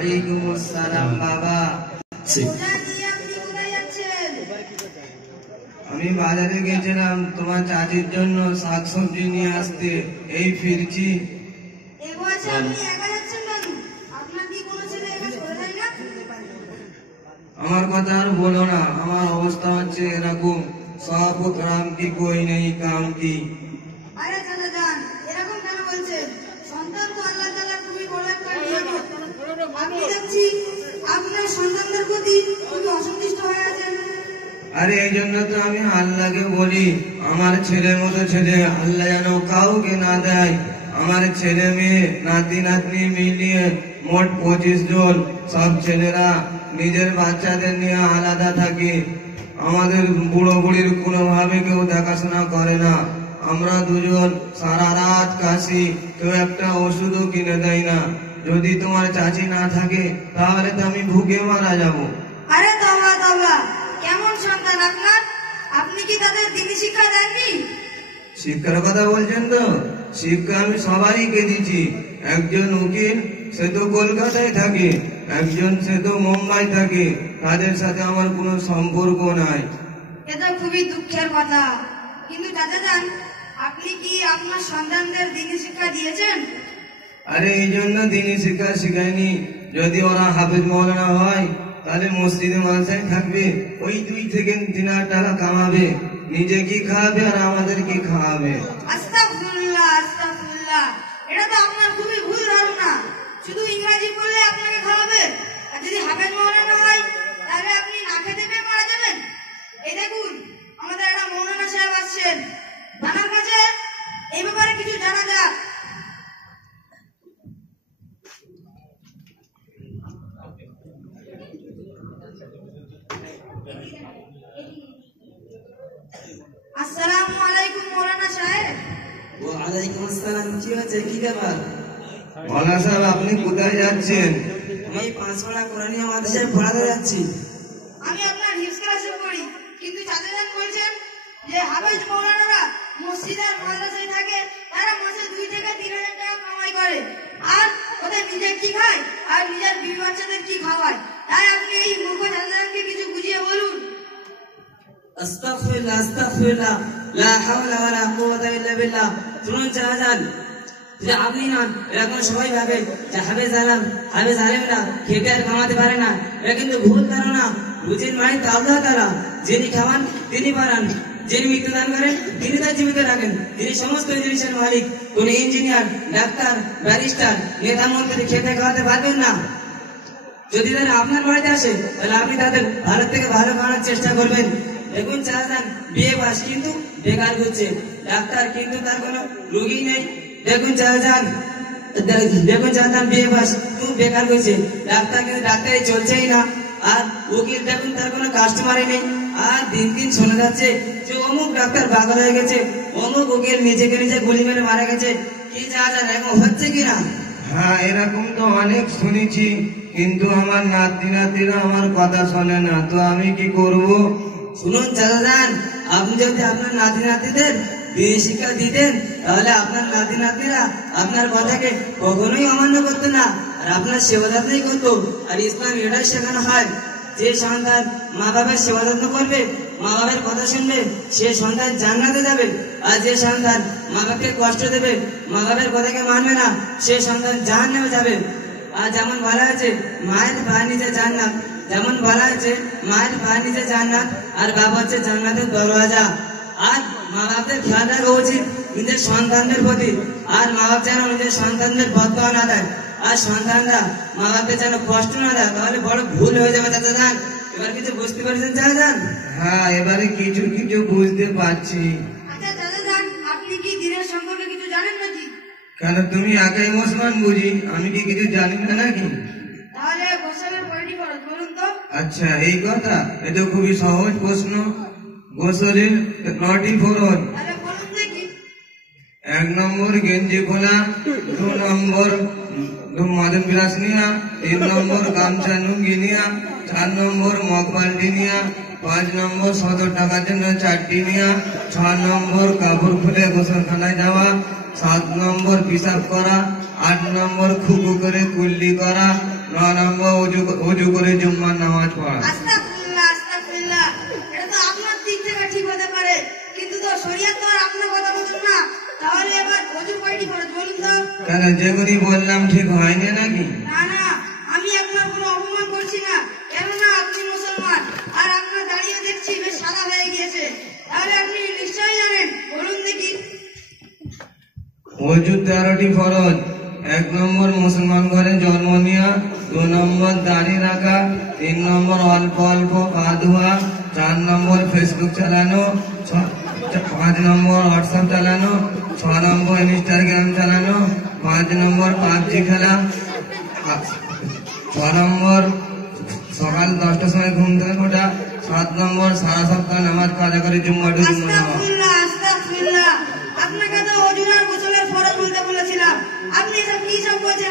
ওয়ালাইকুম আসসালাম বাবা। আমি বাজারে গেছিলাম তোমার চাচির জন্য শাকসবজি নিয়ে আসতে, এই ফিরছি। আমার কথা আর বলো না, আমার অবস্থা হচ্ছে এরকম, সব কাম কি কই নেই কাম কি। আরে এই জন্য তো আমি আল্লাহকে বলি আমার ছেলের মতো ছেলে আল্লাহ যেন কাউকে না দেয়। আমার ছেলে মেয়ে নাতি নাতনি মিলিয়ে মোট 25 জন, সব ছেলেরা নিজের বাচ্চাদের নিয়ে আলাদা থাকে। আমাদের বুড়ো বুড়ির কোনোভাবে কেউ দেখাশোনা করে না। আমরা দুজন সারা রাত কাশি, কেউ একটা ওষুধও কিনে দেয় না। যদি তোমার চাচি না থাকে তাহলে তো আমি ভুকে মারা যাব। আরে তওবা তওবা, কেমন সন্তান আপনার? আপনি কি তাদের দ্বীনি শিক্ষা দেননি? শিক্ষার কথা বলছেন তো? শিক্ষা আমি সবাইকে দিচ্ছি। একজন উকিল, সে তো কলকাতায় থাকে, একজন সে তো মুম্বাই থাকে, তাদের সাথে আমার কোনো সম্পর্ক নাই। এটা খুবই দুঃখের কথা। কিন্তু চাচা যান, আপনি কি আপনার সন্তানদের দ্বীনি শিক্ষা দিয়েছেন? আরে এই জন্য দ্বীনি শিক্ষা শিখায়নি। যদি ওরা হাফেজ মৌলানা হয় তাহলে মসজিদে মাদ্রাসায় থাকবে, ওই 2 থেকে 3,000 টাকা কামাবে, নিজে কি খাওয়াবে আর আমাদের কি খাওয়াবে। আস্তাগফিরুল্লাহ আস্তাগফিরুল্লাহ, এটা তো আপনার খুবই ভুল ধারণা। শুধু ইংরেজি বললে আপনাকে খাওয়াবে, আর যদি হাফেজ মৌলানা হয় তাহলে আপনি না খেতে পেয়ে মারা যাবেন। এই দেখুন, আমাদের একটা মৌলানা সাহেব আসছেন, তার কাছে এই ব্যাপারে কিছু জানা যাক। আসসালামু আলাইকুম মৌলানা সাহেব। ওয়ালাইকুম আসসালাম। কি হয়েছে, কি ব্যাপার? মৌলানা সাহেব আপনি কোথায় যাচ্ছেন? আমি 5 পাড়া কোরআনিয়া মাদ্রাসায় পড়াতে যাচ্ছি। আমি আপনার হিফজ ক্লাসে পড়ি, কিন্তু চাচা যান বলছেন যে হাফেজ মৌলানারা মসজিদ আর মাদ্রাসায় থাকে, তারা মাসে 2 থেকে 3,000 টাকা কামাই করে, আর ওদের নিজে কি খায় আর নিজের বিবি বাচ্চাদের কি খাওয়ায়। তাই আপনি এই মূর্খ চাচাকে কিছু বুঝিয়ে বলুন। আস্তাগফিরুল্লাহ আস্তাগফিরুল্লাহ, লা হাওলা ওয়ালা কুওয়াতা ইল্লা বিল্লাহ। শুনুন চাচাজান, যে আপনি না এরকম সবাই ভাবে যে হাফেজ আলেমরা খেতে আর কামাতে পারে না, এটা কিন্তু ভুল ধারণা। রুজির মালিক আল্লাহ তাআলা, যিনি খাওয়ান তিনি পারান, যিনি মৃত্যু দান করেন তিনি তার জীবিত রাখেন, তিনি সমস্ত জিনিসের মালিক। কোন ইঞ্জিনিয়ার, ডাক্তার, ব্যারিস্টার, নেতা মন্ত্রী খেতে খাওয়াতে পারবেন না। যদি তারা আপনার বাড়িতে আসে তাহলে আপনি তাদের ভালো থেকে ভালো খাওয়ানোর চেষ্টা করবেন। দেখুন চাচাজান, বিয়ে পাস কিন্তু বেকার করছে, ডাক্তার কিন্তু তার কোনো রোগী নেই। দেখুন চাচাজান বিয়ে পাস খুব বেকার করছে, ডাক্তার কিন্তু ডাক্তারি চলছেই না। আর উকিল দেখুন তার কোনো কাস্টমারই নেই। আর দিন দিন শোনা যাচ্ছে যে অমুক ডাক্তার পাগল হয়ে গেছে, অমুক উকিল নিজেকে নিজে গুলি মেরে মারা গেছে। কি চাচাজান, এরকম হচ্ছে কিনা? হ্যাঁ, এরকম তো অনেক শুনেছি, কিন্তু আমার নাতি নাতিরা আমার কথা শোনে না, তো আমি কি করব? শুনুন চাচাজান, আপনি যদি আপনার নাতি নাতিদের দ্বীনি শিক্ষা দিতেন তাহলে আপনার নাতি নাতিরা আপনার কথাকে কখনোই অমান্য করতো না, আর আপনার সেবা যত্নই করতো। আর ইসলাম এটাই শেখানো হয়, যে সন্তান মা বাবার সেবা যত্ন করবে, মা বাবার কথা শুনবে, সে সন্তান জান্নাতে যাবে। আর যে সন্তান মা বাবাকে কষ্ট দেবে, মা বাবার কথাকে মানবে না, সে সন্তান জাহান্নামে যাবে। আর যেমন বলা হয়েছে মায়ের পায়ের নিচে জান্নাত, যেমন বলা হয়েছে মায়ের পায়ের নিচে জান্নাত, আর বাবা হচ্ছে জান্নাতের দরওয়াজা। আর মা বাপদের খেয়াল রাখা উচিত নিজের সন্তানদের প্রতি, আর মা বাপ যেন নিজের সন্তানদের বদদোয়া না দেয়, আর সন্তানরা মা বাপকে যেন কষ্ট না দেয়, তাহলে বড় ভুল হয়ে যাবে চাচাজান। এবার কিছু বুঝতে পারছেন চাচাজান? হ্যাঁ, এবারে কিছু কিছু বুঝতে পারছি। আচ্ছা চাচা যান, আপনি কি দ্বীনের সম্পর্কে কিছু জানেন নাকি? কেন, তুমি একাই মুসলমান বুঝি, আমি কি কিছু জানি না নাকি? তাহলে গোসলের কয়টি ফরজ বলুন তো? আচ্ছা, এই কথা, এটা খুবই সহজ প্রশ্ন। গোসলের 9টি ফরজ। তাহলে বলুন দেখি। 1 নম্বর গেঞ্জি খোলা, 2 নম্বর মাদন বিলাস নিয়া, 3 নম্বর গামছা লুঙ্গি নিয়া, 4 নম্বর মগ বাল্টি নিয়া, 5 নম্বর 100 টাকার জন্য চারটি নিয়া, 6 নম্বর কাপড় খুলে গোসলখানায় যাওয়া, 7 নম্বর পিসাব করা, 8 নম্বর খুকু করে কুল্লি করা, 9 নম্বর উজু করে জুম্মার নামাজ পড়া। আস্তাগফিরুল্লাহ আস্তাগফিরুল্লাহ। এটা তো আপনার দিক থেকে ঠিক হতে পারে, কিন্তু তো শরীয়ত তো আর আপনার কথা মতন না। তাহলে এবার ওযু কয়টি ফরজ বলুন তো? কেন যেগুলি বললাম ঠিক হয়নি নাকি? না না, আমি আপনার কোনো অপমান করছি না, কেননা আপনি মুসলমান আর আপনার দাঁড়িয়ে দেখছি বেশ সাদা হয়ে গিয়েছে। তাহলে আপনি নিশ্চয়ই জানেন, বলুন দেখি। ওযু 13টি ফরজ। 1 নম্বর মুসলমান ঘরে জন্ম নেওয়া, 2 নম্বর দাড়ি রাখা, 3 নম্বর অল্প অল্প পা ধোয়া, 4 নম্বর ফেসবুক চালানো, 5 নম্বর হোয়াটসঅ্যাপ চালানো, 6 নম্বর ইনস্টাগ্রাম চালানো, 5 নম্বর পাবজি খেলা, 6 নম্বর সকাল 10টার সময় ঘুম থেকে ওঠা, 7 নম্বর সারা সপ্তাহ নামাজ কাজা করে জুম্মা টু জুম্মা নেওয়া। আস্তাগফিরুল্লাহ আস্তাগফিরুল্লাহ। আপনাকে তো ওযু আর গোসলের ফরজ বলতে বলেছিলাম, আপনি এসব কি সব বলছেন?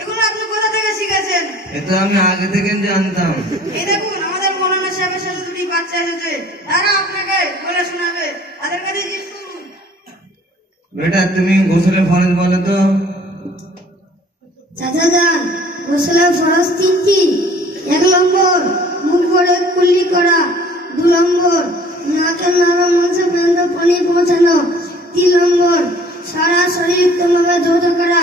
এগুলো আপনি কোথা থেকে শিখেছেন? এটা আমি আগে থেকে জানতাম। এই দেখুন, আমাদের মৌলানা সাহেবের সাথে 2টি বাচ্চা এসেছে, তারা আপনাকে বলে শোনাবে, তাদের কাছে জিজ্ঞেস করুন। বেটা তুমি গোসলের ফরজ বলো তো। চাচা যান, গোসলের ফরজ 3টি। 1 নম্বর মুখ ভরে কুল্লি করা, 2 নম্বর নাকের নরম অংশে পর্যন্ত পানি পৌঁছানো, 3 নম্বর সারা শরীর উত্তমভাবে ধৌত করা,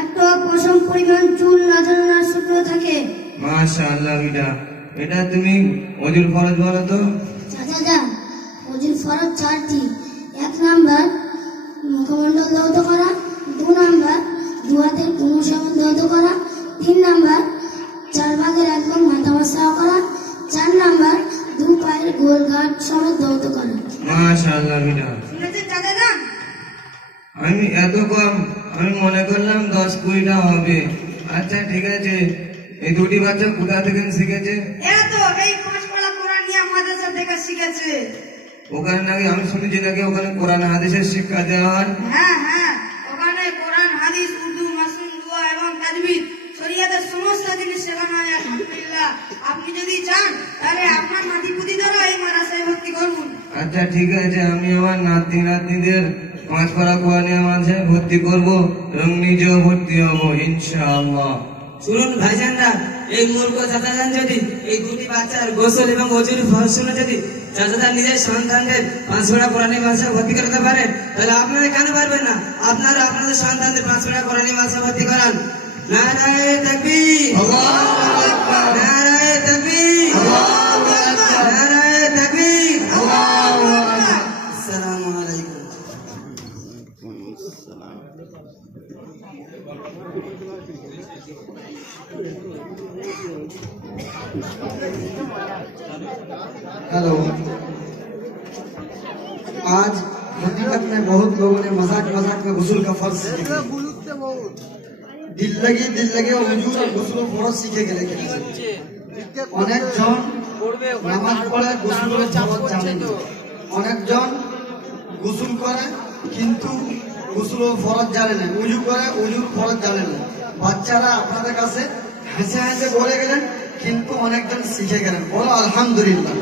একটা পশম পরিমাণ চুল না যেন না শুকনো থাকে। মাশাআল্লাহ বেটা। এটা তুমি ওযুর ফরজ বলো তো। চাচা যান, ওযুর ফরজ 4টি। 1 নম্বর মুখমণ্ডল ধৌত করা, 2 নম্বর 2 হাতের কোন সামন ধৌত করা, 3 নম্বর 4 ভাগের 1 ভাগ মাথা মাসা করা, 4 নম্বর 2 পায়ের গোল ঘাট সমেত ধৌত করা। মাশাআল্লাহ বেটা। শুনেছেন চাচা যান? আমি এত কম, আমি মনে করলাম 10-20টা হবে। আচ্ছা ঠিক আছে, এই 2টি বাচ্চা কোথা থেকে শিখেছে? এরা তো এই 5 পাড়া কোরআনিয়া মাদ্রাসা থেকে শিখেছে। ওখানে নাকি আমি শুনেছি নাকি ওখানে কোরআন হাদিসের শিক্ষা দেওয়া হয়। হ্যাঁ হ্যাঁ, ওখানে কোরআন হাদিস উর্দু মাসুম দোয়া এবং তাজবিদ শরীয়তের সমস্ত জিনিস শেখানো হয়। আলহামদুলিল্লাহ, আপনি যদি চান তাহলে আপনার নাতিপুতি দ্বারা এই মাদ্রাসায় ভর্তি করুন। আচ্ছা ঠিক আছে, আমি আমার নাতি নাতনিদের 5 পাড়া কোরআনিয়া মাঝে ভর্তি করব এবং নিজেও ভর্তি হব ইনশাআল্লাহ। শুনুন ভাইজানরা, এই মূর্খ চাচাজান যদি এই 2টি বাচ্চার গোসল এবং ওযুর ফরজ শুনে যদি চাচাজান নিজের সন্তানদের 5 পাড়া কোরআনি মাদ্রাসায় ভর্তি করতে পারে, তাহলে আপনারা কেন পারবেন না? আপনারা আপনাদের সন্তানদের 5 পাড়া কোরআনি মাদ্রাসায় ভর্তি করান। নারায়ে তাকবীর, আল্লাহু আকবার, নারায়ে তাকবীর, আল্লাহু আকবার, নারায়ে তাকবীর, আল্লাহু আকবার। আসসালামু আলাইকুম। हेलो। आज हकीकत में बहुत लोगों ने मजाक मजाक में गुस्ल का फर्ज सीखे, दिल लगे वजू और गुस्ल फरज सीखे गए। अनेक जन नामाज पढ़े गुस्ल फरज जाने, अनेक जन गुस्ल करे किंतु गुस्ल फरज जाने ना, उजू करे उजूर फरज जाने ना। বাচ্চারা আপনাদের কাছে হেসে হেসে বলে গেলেন, কিন্তু অনেকজন শিখে গেলেন। বলো আলহামদুলিল্লাহ।